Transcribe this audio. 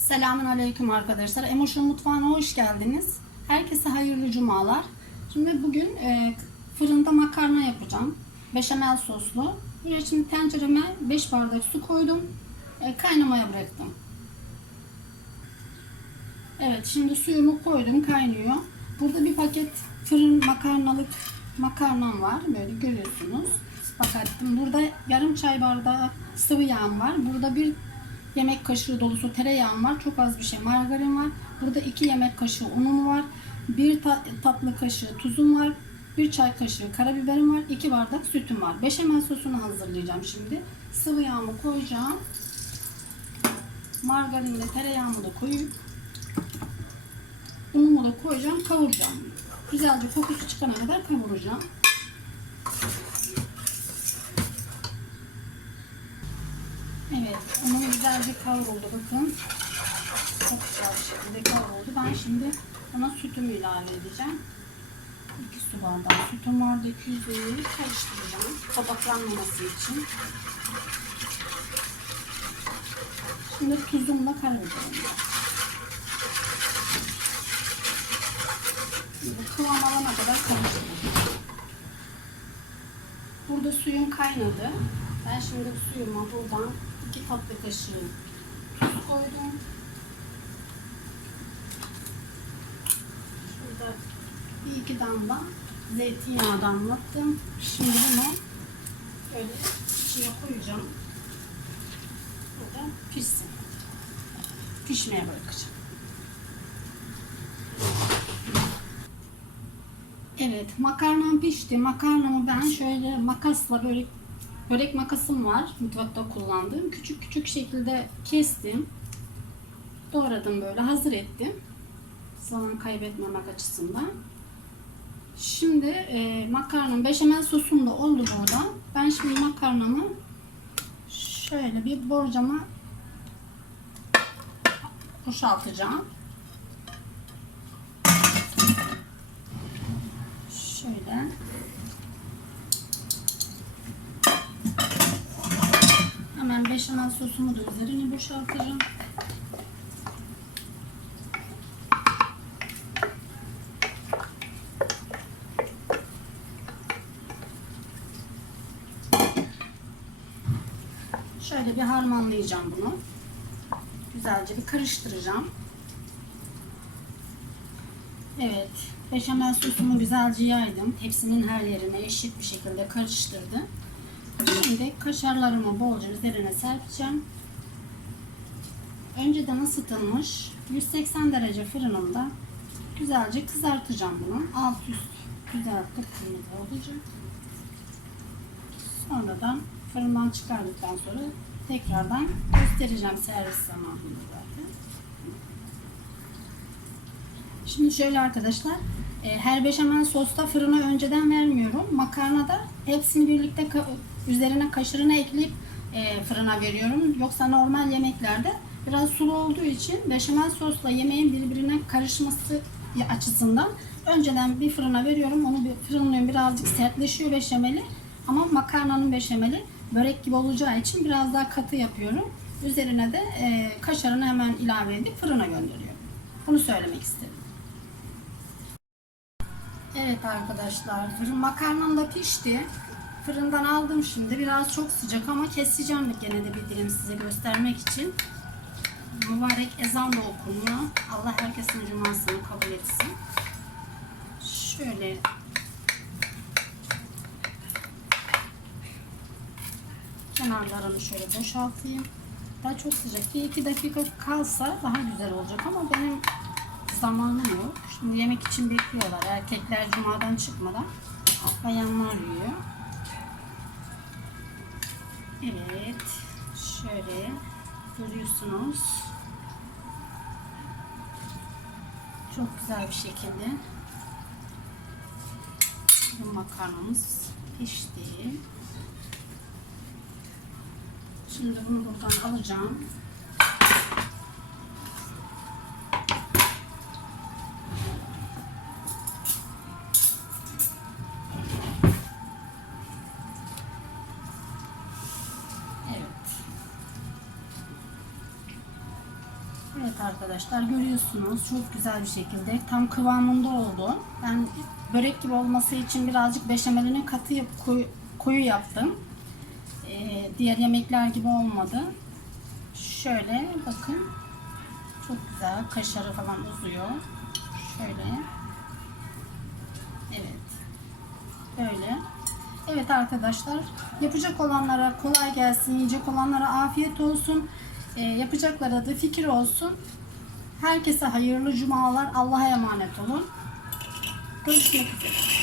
Selamun Aleyküm arkadaşlar. Emotion Mutfağı'na hoş geldiniz. Herkese hayırlı cumalar. Şimdi bugün e, fırında makarna yapacağım. Beşamel soslu. Buraya şimdi tencereme 5 bardak su koydum. E, kaynamaya bıraktım. Evet şimdi suyumu koydum kaynıyor. Burada bir paket fırın makarnalık makarnam var. Böyle görüyorsunuz. Fakat burada yarım çay bardağı sıvı yağım var. Burada bir yemek kaşığı dolusu tereyağım var. Çok az bir şey margarin var. Burada iki yemek kaşığı unum var. Bir ta- tatlı kaşığı tuzum var. Bir çay kaşığı karabiberim var. iki bardak sütüm var. Beşamel sosunu hazırlayacağım şimdi. Sıvı yağımı koyacağım. Margarinle tereyağımı da koyup unumu da koyacağım. Kavuracağım. Güzelce kokusu çıkana kadar kavuracağım. Evet, unum güzelce kavruldu bakın. Çok güzel bir şekilde kavruldu. Ben şimdi ona sütümü ilave edeceğim. 2 su bardağı sütüm vardı. 200 ml karıştıracağım. Tabaklanmaması için. Şimdi tuzumla karıştıracağım. Bu kıvam alana kadar karıştıracağım. Burada suyum kaynadı. Ben şimdi suyuma buradan iki tatlı kaşığı tuz koydum. Şurada bir iki damla zeytinyağı damlattım. Şimdi bunu böyle içine koyacağım. Burada pişsin. Pişmeye bırakacağım. Evet, makarnam pişti. Makarnamı ben şöyle makasla böyle börek makasım var mutfakta kullandığım. Küçük küçük şekilde kestim. Doğradım böyle, hazır ettim. Zaman kaybetmemek açısından. Şimdi e, makarnam, beşamel sosum da oldu burada. Ben şimdi makarnamı şöyle bir borcama boşaltacağım. Şöyle. Hemen sosumu da üzerine boşaltacağım. Şöyle bir harmanlayacağım bunu. Güzelce bir karıştıracağım. Evet, beşamel sosumu güzelce yaydım. Hepsinin her yerine eşit bir şekilde karıştırdım. Şimdi kaşarlarımı bolca üzerine serpeceğim. Önceden ısıtılmış 180 derece fırınımda güzelce kızartacağım bunu. Alt üst güzel kıpkırmızı olacak. Sonradan fırından çıkardıktan sonra tekrardan göstereceğim servis zamanında zaten. Şimdi şöyle arkadaşlar, e, her beşamel sosta fırına önceden vermiyorum. Makarnada hepsini birlikte üzerine kaşarını ekleyip e, fırına veriyorum. Yoksa normal yemeklerde biraz sulu olduğu için beşamel sosla yemeğin birbirine karışması açısından önceden bir fırına veriyorum. Onu bir fırınlıyorum birazcık sertleşiyor beşameli. Ama makarnanın beşameli börek gibi olacağı için biraz daha katı yapıyorum. Üzerine de e, kaşarını hemen ilave edip fırına gönderiyorum. Bunu söylemek istedim. Evet arkadaşlar, makarnam da pişti. Fırından aldım şimdi. Biraz çok sıcak ama keseceğim gene de bir dilim size göstermek için. Mübarek ezan da okunuyor. Allah herkesin cumasını kabul etsin. Şöyle kenarlarını şöyle boşaltayım. Daha çok sıcak. Bir iki dakika kalsa daha güzel olacak ama benim zamanım yok. Şimdi yemek için bekliyorlar. Erkekler cumadan çıkmadan bayanlar yiyor. Evet. Şöyle görüyorsunuz. Çok güzel bir şekilde bu makarnamız pişti. Şimdi bunu buradan alacağım. Evet arkadaşlar görüyorsunuz çok güzel bir şekilde tam kıvamında oldu. Ben börek gibi olması için birazcık beşamelini katı yap, koyu, koyu yaptım. Ee, diğer yemekler gibi olmadı. Şöyle bakın. Çok güzel. Kaşarı falan uzuyor. Şöyle. Evet. Böyle. Evet arkadaşlar. Yapacak olanlara kolay gelsin. Yiyecek olanlara afiyet olsun. Ee, yapacaklara da fikir olsun. Herkese hayırlı cumalar. Allah'a emanet olun. Görüşmek üzere.